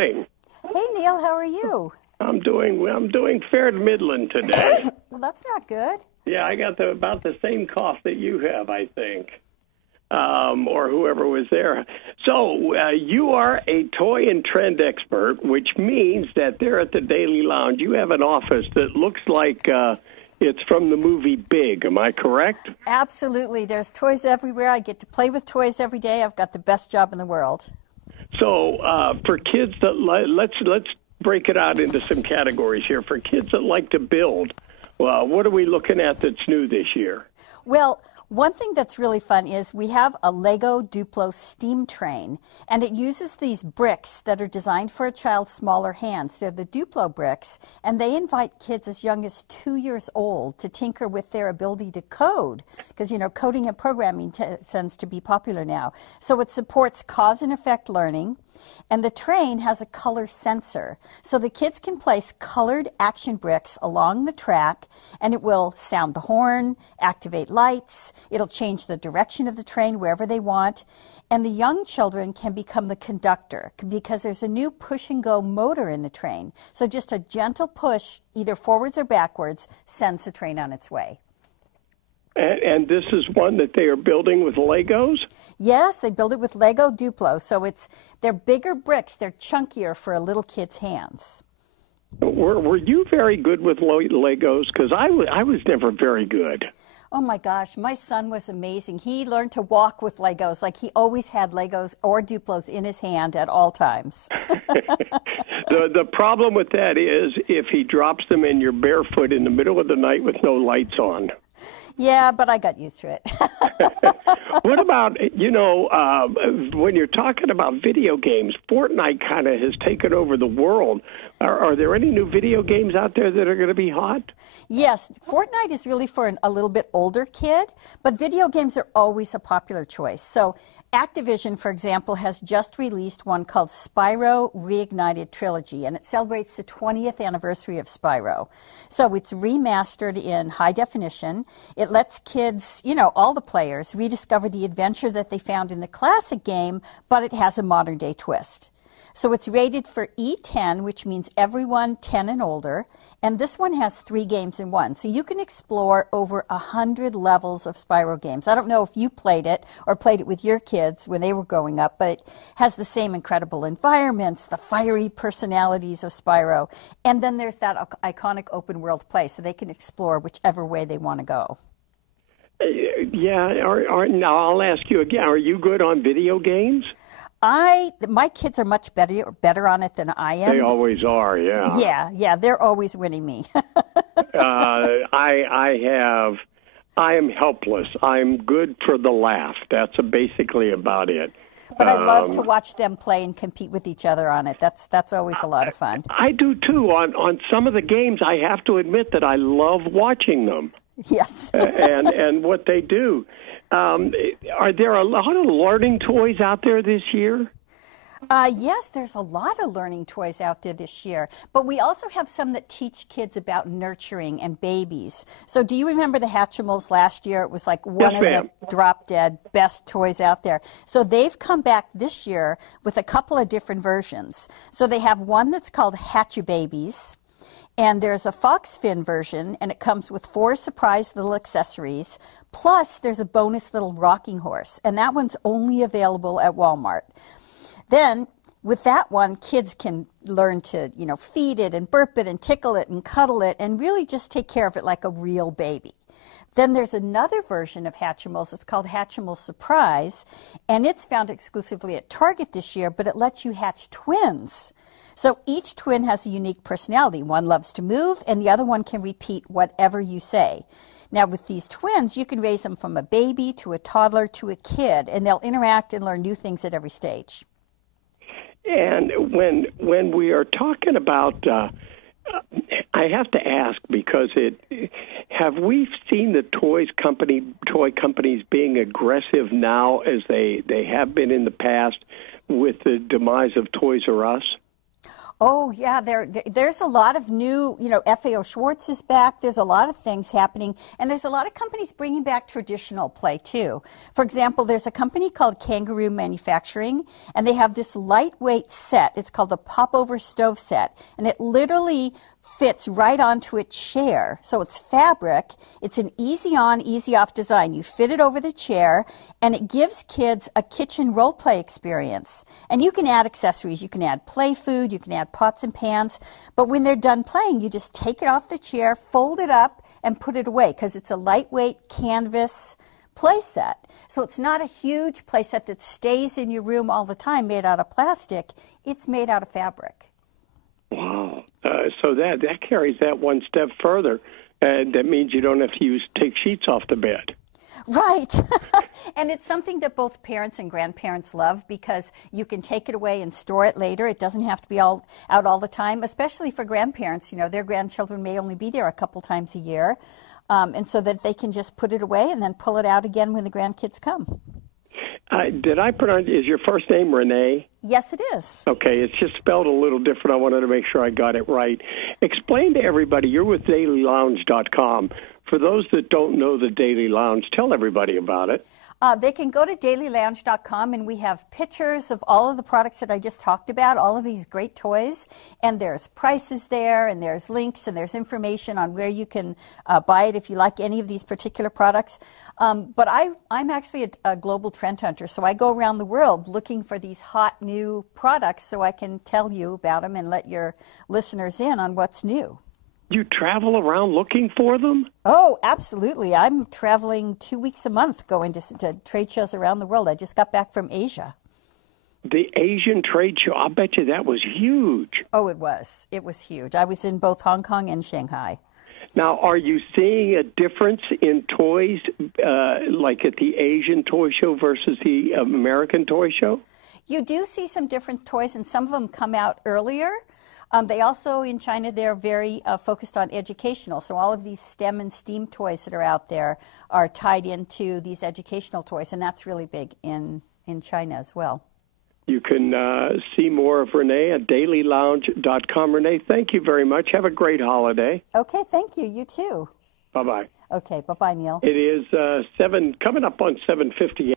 Hey, Hey Neil, how are you? I'm doing fair to Midland today. Well, that's not good. Yeah, I got about the same cough that you have, I think, or whoever was there. So you are a toy and trend expert, which means that there at the Daily Lounge, you have an office that looks like it's from the movie Big. Am I correct? Absolutely. There's toys everywhere. I get to play with toys every day. I've got the best job in the world. So for kids that let's break it out into some categories here. For kids that like to build, well, what are we looking at that's new this year? Well, one thing that's really fun is we have a Lego Duplo steam train, and it uses these bricks that are designed for a child's smaller hands. They're the Duplo bricks, and they invite kids as young as 2 years old to tinker with their ability to code, because, coding and programming tends to be popular now. So it supports cause and effect learning. And the train has a color sensor, so the kids can place colored action bricks along the track, and it will sound the horn, activate lights, it'll change the direction of the train wherever they want, and the young children can become the conductor because there's a new push-and-go motor in the train. So just a gentle push, either forwards or backwards, sends the train on its way. And this is one that they are building with Legos? Yes, they build it with Lego Duplo, so they're bigger bricks. They're chunkier for a little kid's hands. Were you very good with Legos? Because I was never very good. Oh my gosh, my son was amazing. He learned to walk with Legos. Like he always had Legos or Duplos in his hand at all times. The problem with that is if he drops them and you're barefoot in the middle of the night with no lights on. Yeah, but I got used to it. What about, when you're talking about video games, Fortnite kind of has taken over the world. Are there any new video games out there that are going to be hot? Yes, Fortnite is really for a little bit older kid, but video games are always a popular choice. So Activision, for example, has just released one called Spyro Reignited Trilogy, and it celebrates the 20th anniversary of Spyro. So it's remastered in high definition. It lets kids, all the players, rediscover the adventure that they found in the classic game, but it has a modern-day twist. So it's rated for E10, which means everyone 10 and older. And this one has 3 games in one. So you can explore over 100 levels of Spyro games. I don't know if you played it or played it with your kids when they were growing up, but it has the same incredible environments, the fiery personalities of Spyro. And then there's that iconic open world play, so they can explore whichever way they want to go. Yeah, now I'll ask you again, are you good on video games? My kids are much better on it than I am. They always are, yeah. Yeah, they're always winning me. I am helpless. I'm good for the laugh. That's basically about it. But I love to watch them play and compete with each other on it. That's always a lot of fun. I do too. On some of the games, I have to admit that I love watching them. Yes. and what they do. Are there a lot of learning toys out there this year? Yes, there's a lot of learning toys out there this year. But we also have some that teach kids about nurturing and babies. So do you remember the Hatchimals last year? It was like one of the drop-dead best toys out there. So they've come back this year with a couple of different versions. So they have one that's called Hatch-A-Babies. And there's a fox fin version, and it comes with 4 surprise little accessories. Plus, there's a bonus little rocking horse, and that one's only available at Walmart. Then, with that one, kids can learn to, feed it and burp it and tickle it and cuddle it and really just take care of it like a real baby. Then there's another version of Hatchimals. It's called Hatchimal Surprise, and it's found exclusively at Target this year, but it lets you hatch twins. So each twin has a unique personality. One loves to move, and the other one can repeat whatever you say. Now, with these twins, you can raise them from a baby to a toddler to a kid, and they'll interact and learn new things at every stage. And when we are talking about, I have to ask because have we seen the toy companies being aggressive now as they have been in the past with the demise of Toys R Us? Oh, yeah, there's a lot of new, FAO Schwartz is back. There's a lot of things happening, and there's a lot of companies bringing back traditional play, too. For example, there's a company called Kangaroo Manufacturing, and they have this lightweight set. It's called the Popover Stove Set, and it literally fits right onto a chair. So it's fabric. It's an easy on, easy off design. You fit it over the chair, and it gives kids a kitchen role play experience. And you can add accessories. You can add play food. You can add pots and pans. But when they're done playing, you just take it off the chair, fold it up, and put it away because it's a lightweight canvas play set. So it's not a huge play set that stays in your room all the time made out of plastic. It's made out of fabric. Wow. So that carries that one step further. That means you don't have to take sheets off the bed. Right. And it's something that both parents and grandparents love because you can take it away and store it later. It doesn't have to be out all the time, especially for grandparents. Their grandchildren may only be there a couple times a year. And so that they can just put it away and then pull it out again when the grandkids come. Did I pronounce, is your first name Reyne? Yes, it is. Okay, it's just spelled a little different. I wanted to make sure I got it right. Explain to everybody, you're with dailylounge.com. For those that don't know the Daily Lounge, tell everybody about it. They can go to dailylounge.com, and we have pictures of all of the products that I just talked about, all of these great toys, and there's prices there, and there's links, and there's information on where you can buy it if you like any of these particular products. But I'm actually a global trend hunter, so I go around the world looking for these hot new products so I can tell you about them and let your listeners in on what's new. You travel around looking for them? Oh, absolutely. I'm traveling 2 weeks a month going to trade shows around the world. I just got back from Asia. The Asian trade show, I bet you that was huge. Oh, it was. It was huge. I was in both Hong Kong and Shanghai. Now, are you seeing a difference in toys, like at the Asian toy show versus the American toy show? You do see some different toys, and some of them come out earlier. They also, in China, they're very focused on educational. So all of these STEM and STEAM toys that are out there are tied into these educational toys, and that's really big in China as well. You can see more of Reyne at dailylounge.com. Reyne, thank you very much. Have a great holiday. Okay, thank you. You too. Bye-bye. Okay, bye-bye, Neil. It is coming up on 7:50.